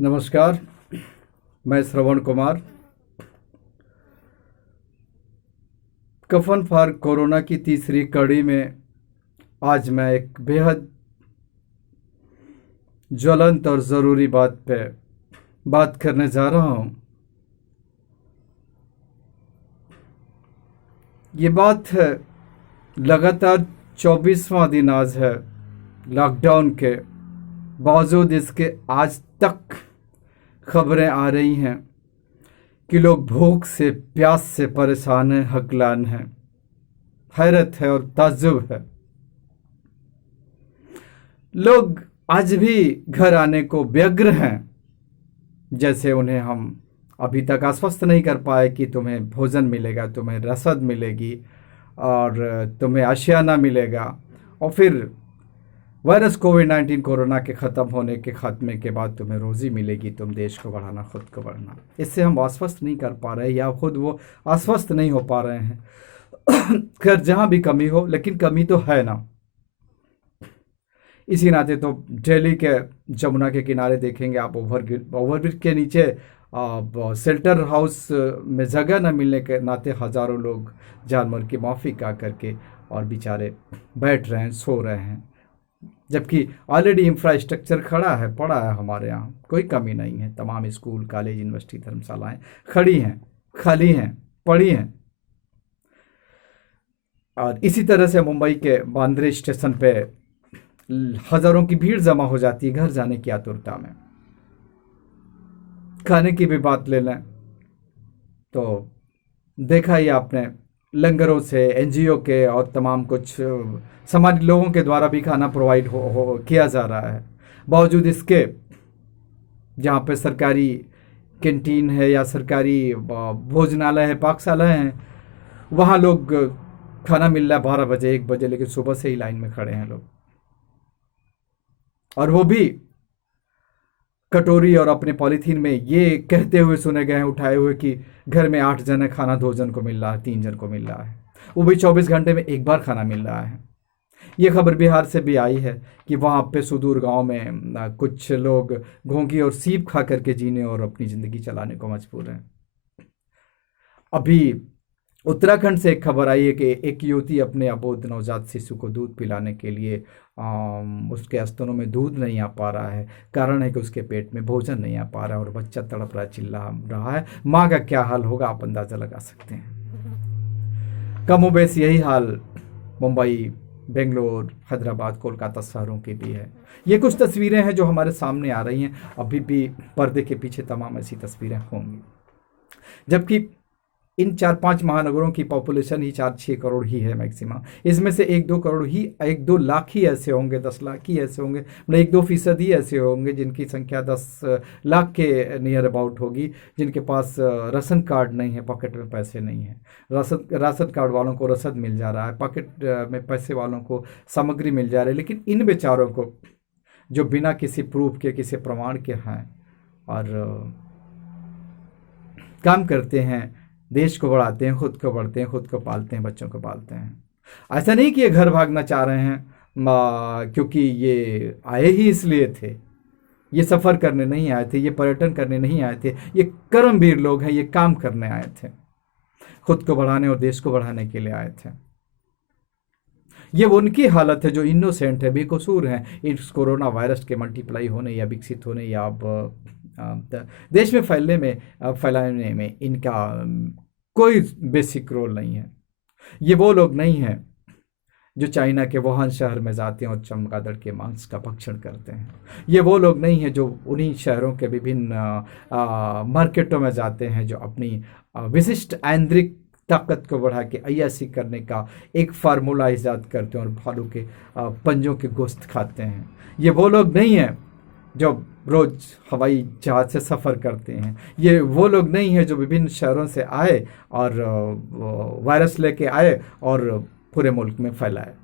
नमस्कार। मैं श्रवण कुमार। कफन फॉर कोरोना की तीसरी कड़ी में आज मैं एक बेहद ज्वलंत और ज़रूरी बात पे बात करने जा रहा हूँ। ये बात है, लगातार 24वां दिन आज है लॉकडाउन के बावजूद इसके आज तक खबरें आ रही हैं कि लोग भूख से प्यास से परेशान हैं, हकलान हैं। हैरत है और ताज्जुब है। लोग आज भी घर आने को व्यग्र हैं, जैसे उन्हें हम अभी तक आश्वस्त नहीं कर पाए कि तुम्हें भोजन मिलेगा, तुम्हें रसद मिलेगी और तुम्हें आशियाना मिलेगा। और फिर वायरस कोविड-19 कोरोना के ख़त्म होने के ख़ात्मे के बाद तुम्हें रोज़ी मिलेगी, तुम देश को बढ़ाना, खुद को बढ़ाना। इससे हम आश्वस्त नहीं कर पा रहे या खुद वो आश्वस्त नहीं हो पा रहे हैं। खैर, जहाँ भी कमी हो, लेकिन कमी तो है ना। इसी नाते तो दिल्ली के जमुना के किनारे देखेंगे आप, ओवरब्रिज के नीचे शेल्टर हाउस में जगह न मिलने के नाते हज़ारों लोग जानवर की माफ़ी का करके और बेचारे बैठ रहे हैं, सो रहे हैं, जबकि ऑलरेडी इंफ्रास्ट्रक्चर खड़ा है, पड़ा है। हमारे यहाँ कोई कमी नहीं है। तमाम स्कूल, कॉलेज, यूनिवर्सिटी, धर्मशालाएं खड़ी हैं, खाली हैं, पड़ी हैं। और इसी तरह से मुंबई के बांद्रा स्टेशन पे हज़ारों की भीड़ जमा हो जाती है घर जाने की आतुरता में। खाने की भी बात ले लें तो देखा ही आपने, लंगरों से, एनजीओ के और तमाम कुछ सामान्य लोगों के द्वारा भी खाना प्रोवाइड किया जा रहा है। बावजूद इसके जहाँ पे सरकारी कैंटीन है या सरकारी भोजनालय है, पाकशाला है, वहाँ लोग खाना मिल रहा है 12 बजे, 1 बजे, लेकिन सुबह से ही लाइन में खड़े हैं लोग। और वो भी कटोरी और अपने पॉलीथीन में ये कहते हुए सुने गए हैं उठाए हुए कि घर में 8 जन है, खाना 2 जन को मिल रहा है, 3 जन को मिल रहा है। वो भी 24 घंटे में एक बार खाना मिल रहा है। ये खबर बिहार से भी आई है कि वहाँ पे सुदूर गांव में कुछ लोग घोंघी और सीप खा करके जीने और अपनी ज़िंदगी चलाने को मजबूर हैं। अभी उत्तराखंड से एक खबर आई है कि एक युवती अपने अबोध नवजात शिशु को दूध पिलाने के लिए उसके स्तनों में दूध नहीं आ पा रहा है। कारण है कि उसके पेट में भोजन नहीं आ पा रहा है और बच्चा तड़प रहा, चिल्ला रहा है। माँ का क्या हाल होगा आप अंदाज़ा लगा सकते हैं। कमोबेश यही हाल मुंबई, बेंगलोर, हैदराबाद, कोलकाता शहरों की भी है। ये कुछ तस्वीरें हैं जो हमारे सामने आ रही हैं। अभी भी पर्दे के पीछे तमाम ऐसी तस्वीरें होंगी, जबकि इन 4-5 महानगरों की पॉपुलेशन ही 4-6 करोड़ ही है मैक्सिमम। इसमें से 1-2 करोड़ ही, 1-2 लाख ही ऐसे होंगे, 10 लाख ही ऐसे होंगे, मतलब 1-2% ही ऐसे होंगे जिनकी संख्या 10 लाख के नियर अबाउट होगी, जिनके पास राशन कार्ड नहीं है, पॉकेट में पैसे नहीं है। राशन कार्ड वालों को रसद मिल जा रहा है, पॉकेट में पैसे वालों को सामग्री मिल जा रही है, लेकिन इन बेचारों को जो बिना किसी प्रूफ के, किसी प्रमाण के हैं और काम करते हैं, देश को बढ़ाते हैं, खुद को बढ़ते हैं, खुद को पालते हैं, बच्चों को पालते हैं। ऐसा नहीं कि ये घर भागना चाह रहे हैं, क्योंकि ये आए ही इसलिए थे। ये सफ़र करने नहीं आए थे, ये पर्यटन करने नहीं आए थे। ये कर्मवीर लोग हैं, ये काम करने आए थे, खुद को बढ़ाने और देश को बढ़ाने के लिए आए थे। ये उनकी हालत है जो इनोसेंट है, बेकसूर हैं इस कोरोना वायरस के मल्टीप्लाई होने या विकसित होने या अब देश में फैलाने में इनका कोई बेसिक रोल नहीं है। ये वो लोग नहीं हैं जो चाइना के वुहान शहर में जाते हैं और चमगादड़ के मांस का भक्षण करते हैं। ये वो लोग नहीं हैं जो उन्हीं शहरों के विभिन्न मार्केटों में जाते हैं, जो अपनी विशिष्ट आंतरिक ताकत को बढ़ा के अय्याशी करने का एक फार्मूला ईजाद करते हैं और भालू के पंजों के गोश्त खाते हैं। ये वो लोग नहीं हैं जो रोज़ हवाई जहाज़ से सफ़र करते हैं। ये वो लोग नहीं हैं जो विभिन्न शहरों से आए और वायरस लेके आए और पूरे मुल्क में फैलाए।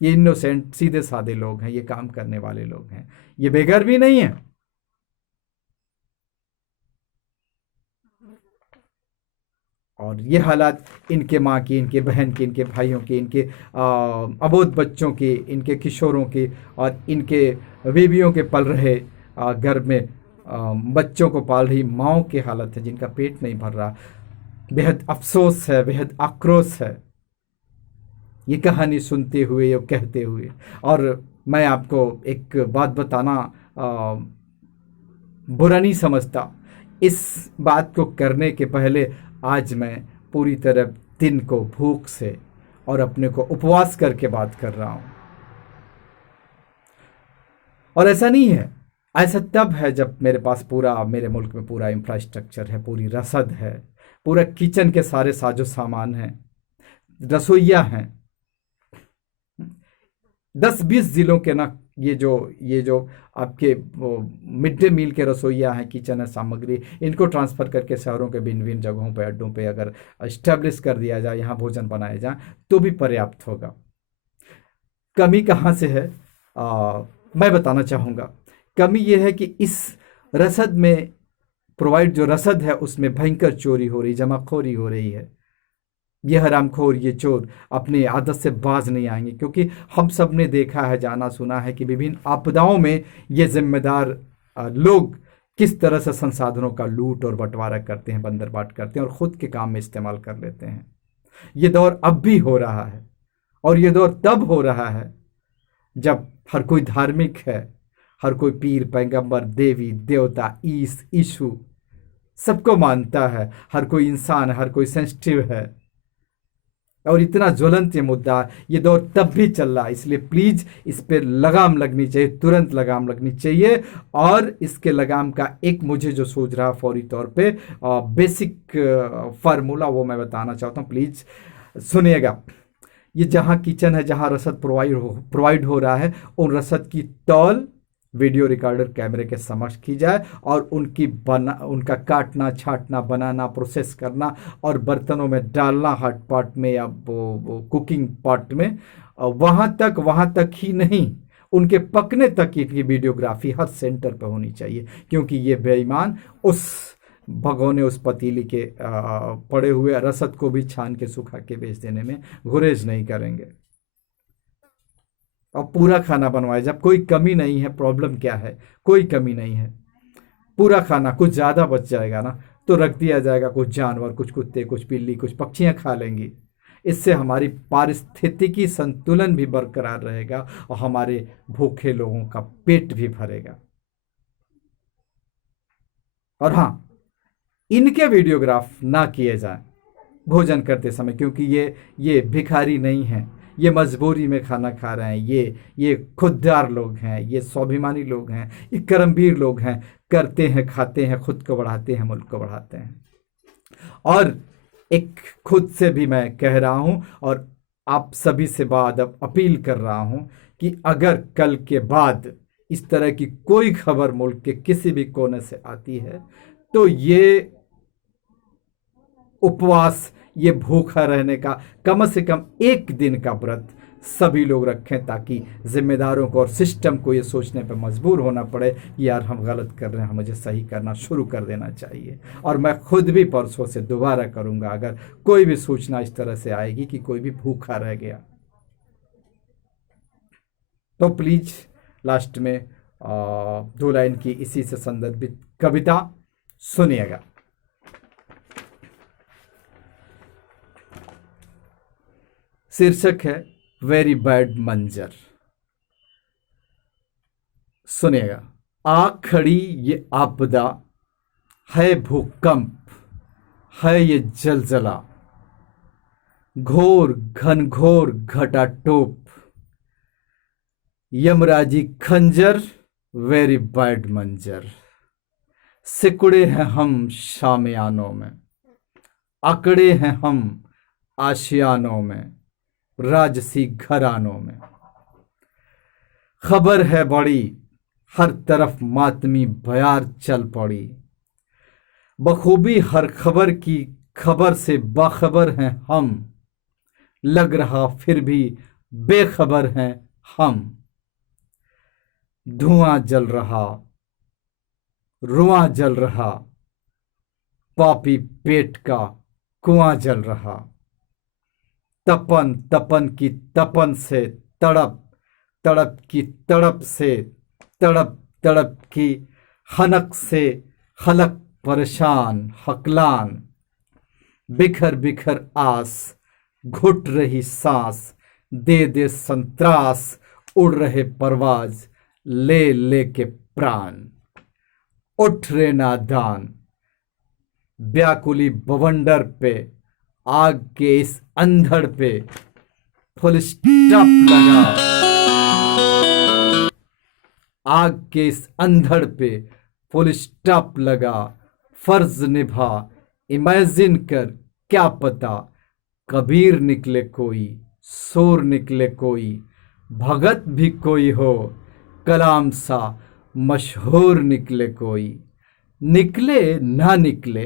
ये इनोसेंट, सीधे साधे लोग हैं, ये काम करने वाले लोग हैं, ये बेघर भी नहीं हैं। और ये हालात इनके माँ की, इनके बहन की, इनके भाइयों की, इनके अबोध बच्चों की, इनके किशोरों की और इनके बेबियों के पल रहे घर में बच्चों को पाल रही माँओं की हालत है, जिनका पेट नहीं भर रहा। बेहद अफसोस है, बेहद आक्रोश है ये कहानी सुनते हुए या कहते हुए। और मैं आपको एक बात बताना बुरा नहीं समझता। इस बात को करने के पहले आज मैं पूरी तरह दिन को भूख से और अपने को उपवास करके बात कर रहा हूँ। और ऐसा नहीं है, ऐसा तब है जब मेरे पास पूरा, मेरे मुल्क में पूरा इंफ्रास्ट्रक्चर है, पूरी रसद है, पूरा किचन के सारे साजो सामान हैं, रसोइया हैं। 10-20 जिलों के ना ये जो आपके मिड डे मील के रसोइया हैं, किचन है, सामग्री, इनको ट्रांसफ़र करके शहरों के भिन्न भिन्न जगहों पे, अड्डों पे अगर इस्टेब्लिश कर दिया जाए, यहाँ भोजन बनाया जाए तो भी पर्याप्त होगा। कमी कहाँ से है? मैं बताना चाहूँगा। कमी ये है कि इस रसद में प्रोवाइड जो रसद है उसमें भयंकर चोरी हो रही, जमाखोरी हो रही है। ये हरामखोर, ये चोर अपनी आदत से बाज नहीं आएंगे, क्योंकि हम सब ने देखा है, जाना सुना है कि विभिन्न आपदाओं में ये जिम्मेदार लोग किस तरह से संसाधनों का लूट और बंटवारा करते हैं, बंदरबाट करते हैं और ख़ुद के काम में इस्तेमाल कर लेते हैं। ये दौर अब भी हो रहा है, और ये दौर तब हो रहा है जब हर कोई धार्मिक है, हर कोई पीर, पैगंबर, देवी, देवता, ईशु सबको मानता है, हर कोई इंसान है, हर कोई सेंसिटिव है, और इतना ज्वलंत ये मुद्दा, ये दौर तब भी चल रहा है। इसलिए प्लीज़ इस पे लगाम लगनी चाहिए, तुरंत लगाम लगनी चाहिए। और इसके लगाम का एक मुझे जो सूझ रहा फौरी तौर पे बेसिक फार्मूला, वो मैं बताना चाहता हूँ, प्लीज़ सुनिएगा। ये जहाँ किचन है, जहाँ रसद प्रोवाइड हो रहा है, उन रसद की तौल वीडियो रिकॉर्डर कैमरे के समक्ष की जाए, और उनका काटना, छांटना, बनाना, प्रोसेस करना और बर्तनों में डालना, हॉट पॉट में या वो कुकिंग पॉट में, वहाँ तक ही नहीं, उनके पकने तक की वीडियोग्राफी हर सेंटर पर होनी चाहिए। क्योंकि ये बेईमान उस भगोने, उस पतीली के पड़े हुए रसद को भी छान के सुखा के बेच देने में गुरेज नहीं करेंगे। और पूरा खाना बनवाए, जब कोई कमी नहीं है। प्रॉब्लम क्या है? कोई कमी नहीं है, पूरा खाना, कुछ ज़्यादा बच जाएगा ना तो रख दिया जाएगा, कुछ जानवर, कुछ कुत्ते, कुछ बिल्ली, कुछ पक्षियाँ खा लेंगी। इससे हमारी पारिस्थितिकी संतुलन भी बरकरार रहेगा और हमारे भूखे लोगों का पेट भी भरेगा। और हाँ, इनके वीडियोग्राफ ना किए जाएं भोजन करते समय, क्योंकि ये भिखारी नहीं हैं, ये मजबूरी में खाना खा रहे हैं, ये खुददार लोग हैं, ये स्वाभिमानी लोग हैं, ये कर्मवीर लोग हैं, करते हैं, खाते हैं, खुद को बढ़ाते हैं, मुल्क को बढ़ाते हैं। और एक खुद से भी मैं कह रहा हूं और आप सभी से बात अब अपील कर रहा हूं कि अगर कल के बाद इस तरह की कोई खबर मुल्क के किसी भी कोने से आती है तो ये उपवास, ये भूखा रहने का कम से कम एक दिन का व्रत सभी लोग रखें, ताकि जिम्मेदारों को और सिस्टम को ये सोचने पर मजबूर होना पड़े कि यार हम गलत कर रहे हैं, हमें सही करना शुरू कर देना चाहिए। और मैं खुद भी परसों से दोबारा करूंगा अगर कोई भी सूचना इस तरह से आएगी कि कोई भी भूखा रह गया। तो प्लीज लास्ट में 2 लाइन की इसी से संदर्भित कविता सुनिएगा। शीर्षक है वेरी बैड मंजर। सुनिएगा। आ खड़ी ये आपदा है, भूकंप है ये जलजला, घोर घनघोर घटाटोप, यमराजी खंजर, वेरी बैड मंजर। सिकुड़े हैं हम शामियानों में, अकड़े हैं हम आशियानों में, राजसी घरानों में। खबर है बड़ी, हर तरफ मातमी बयार चल पड़ी, बखूबी हर खबर की खबर से बाखबर हैं हम, लग रहा फिर भी बेखबर हैं हम। धुआं जल रहा, रुआं जल रहा, पापी पेट का कुआं जल रहा, तपन तपन की तपन से तड़प, तड़प की तड़प से तड़प, तड़प की हनक से खलक परेशान हकलान, बिखर बिखर आस, घुट रही सांस, दे दे संत्रास, उड़ रहे परवाज, ले ले के प्राण। उठ रे नादान, व्याकुली बवंडर पे, आग के इस अंधड़ पे फुल स्टॉप लगा। आग के इस अंधड़ पे फुल स्टॉप लगा। फर्ज निभा, इमेजिन कर, क्या पता कबीर निकले कोई, शोर निकले कोई, भगत भी कोई हो, कलाम सा मशहूर निकले कोई। निकले ना निकले,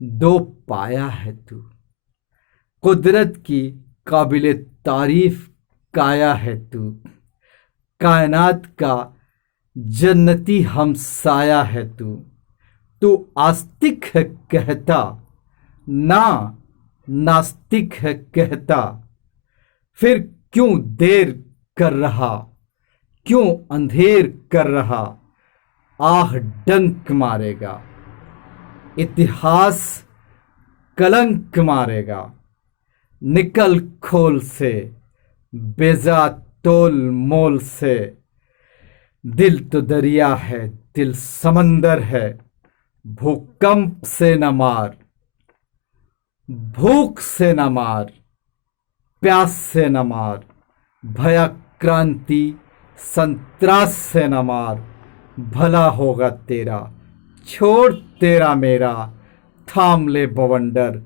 दो पाया है तू, कुदरत की काबिले तारीफ काया है तू। कायनात का जन्नती हमसाया है तू। तू आस्तिक है कहता, ना नास्तिक है कहता, फिर क्यों देर कर रहा, क्यों अंधेर कर रहा। आह डंक मारेगा, इतिहास कलंक मारेगा। निकल खोल से, बेजा तोल मोल से। दिल तो दरिया है, दिल समंदर है, भूकंप से न मार, भूख से न मार, प्यास से न मार, भयाक्रांति संत्रास से न मार। भला होगा तेरा, छोड़ तेरा मेरा, थाम ले बवंडर,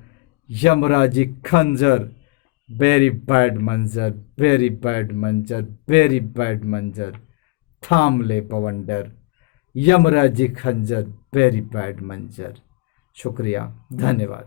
यमराजी खंजर। वेरी बैड मंजर, वेरी बैड मंजर, वेरी बैड मंजर। थाम ले बवंडर, यमराजी खंजर, वेरी बैड मंजर। शुक्रिया, धन्यवाद।